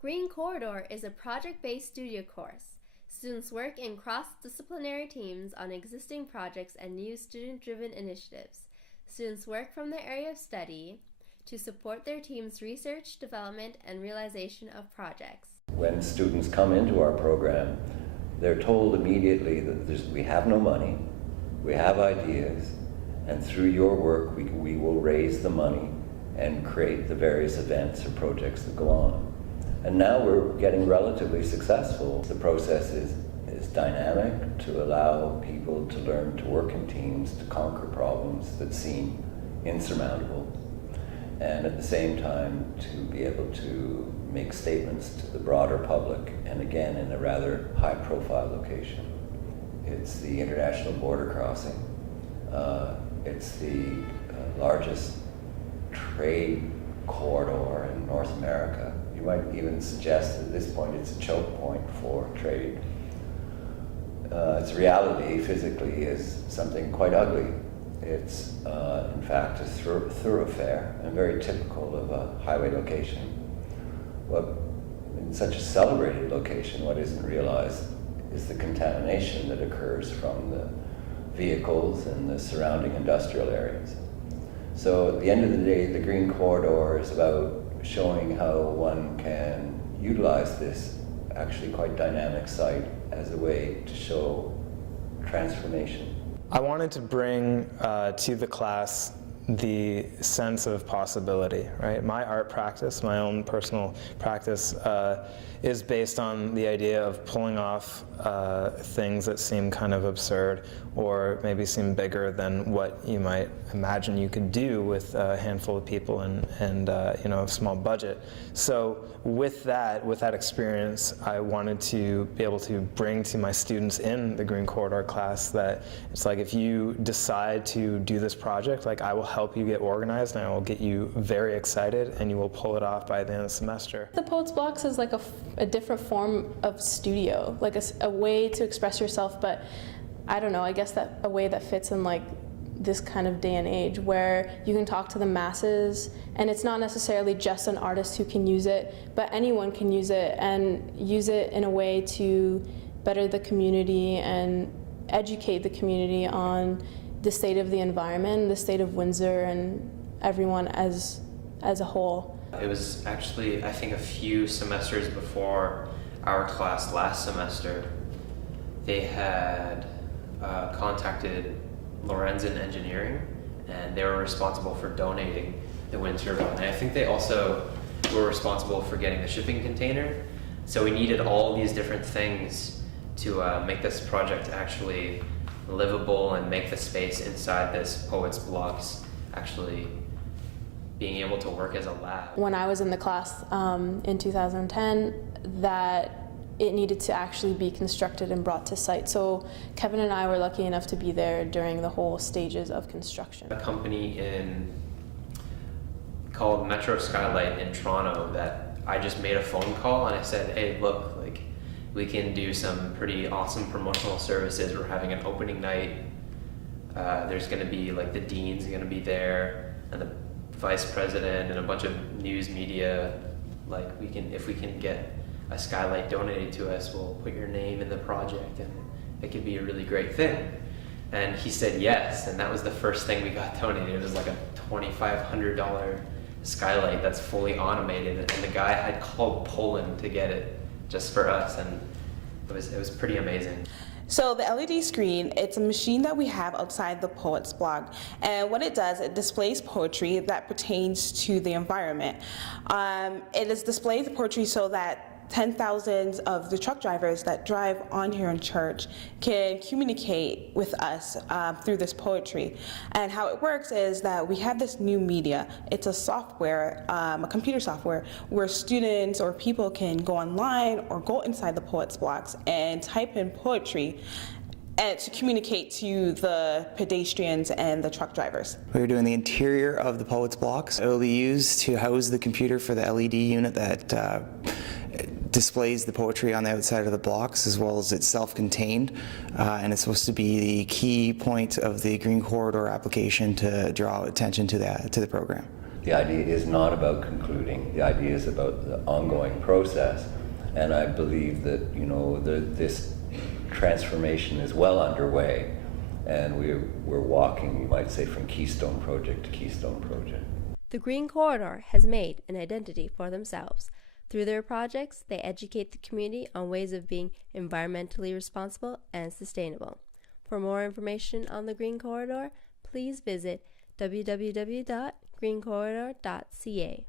Green Corridor is a project-based studio course. Students work in cross-disciplinary teams on existing projects and new student-driven initiatives. Students work from their area of study to support their team's research, development, and realization of projects. When students come into our program, they're told immediately that we have no money, we have ideas, and through your work we will raise the money and create the various events or projects that go on. And now we're getting relatively successful. The process is dynamic to allow people to learn to work in teams, to conquer problems that seem insurmountable, and at the same time to be able to make statements to the broader public, and again in a rather high-profile location. It's the international border crossing. It's the largest trade corridor in North America. You might even suggest at this point it's a choke point for trade. Its reality physically is something quite ugly. It's in fact a thoroughfare and very typical of a highway location. In such a celebrated location, what isn't realized is the contamination that occurs from the vehicles and the surrounding industrial areas. So at the end of the day, the Green Corridor is about showing how one can utilize this actually quite dynamic site as a way to show transformation. I wanted to bring to the class the sense of possibility, right? My art practice, my own personal practice, is based on the idea of pulling off things that seem kind of absurd or maybe seem bigger than what you might imagine you could do with a handful of people and a small budget. So with that experience, I wanted to be able to bring to my students in the Green Corridor class that it's like, if you decide to do this project, like, I will help you get organized and I will get you very excited and you will pull it off by the end of the semester. The Poets Blocks is like a different form of studio, like a way to express yourself, but I don't know, I guess that a way that fits in like this kind of day and age where you can talk to the masses, and it's not necessarily just an artist who can use it, but anyone can use it and use it in a way to better the community and educate the community on the state of the environment, the state of Windsor, and everyone as a whole. It was actually, I think, a few semesters before our class last semester, they had contacted Lorenzen Engineering, and they were responsible for donating the wind turbine. And I think they also were responsible for getting the shipping container. So we needed all these different things to make this project actually livable and make the space inside this Poets Blocks actually being able to work as a lab. When I was in the class in 2010, that it needed to actually be constructed and brought to site. So Kevin and I were lucky enough to be there during the whole stages of construction. A company called Metro Skylight in Toronto that I just made a phone call and I said, hey, look, like, we can do some pretty awesome promotional services. We're having an opening night. There's going to be like the dean's going to be there and the vice president and a bunch of news media. Like, if we can get a skylight donated to us, we'll put your name in the project and it could be a really great thing. And he said yes, and that was the first thing we got donated. It was like a $2,500 skylight that's fully automated, and the guy had called Poland to get it just for us, and it was pretty amazing. So the LED screen, it's a machine that we have outside the Poets Block, and what it does, it displays poetry that pertains to the environment. It is displays the poetry so that 10,000 of the truck drivers that drive on here in church can communicate with us through this poetry. And how it works is that we have this new media. It's a software, a computer software, where students or people can go online or go inside the Poets Blocks and type in poetry and to communicate to the pedestrians and the truck drivers. We're doing the interior of the Poets Blocks. It will be used to house the computer for the LED unit that displays the poetry on the outside of the blocks, as well as it's self-contained, and it's supposed to be the key point of the Green Corridor application to draw attention to the program. The idea is not about concluding. The idea is about the ongoing process. And I believe that, you know, this transformation is well underway. And we're walking, you might say, from Keystone Project to Keystone Project. The Green Corridor has made an identity for themselves. Through their projects, they educate the community on ways of being environmentally responsible and sustainable. For more information on the Green Corridor, please visit www.greencorridor.ca.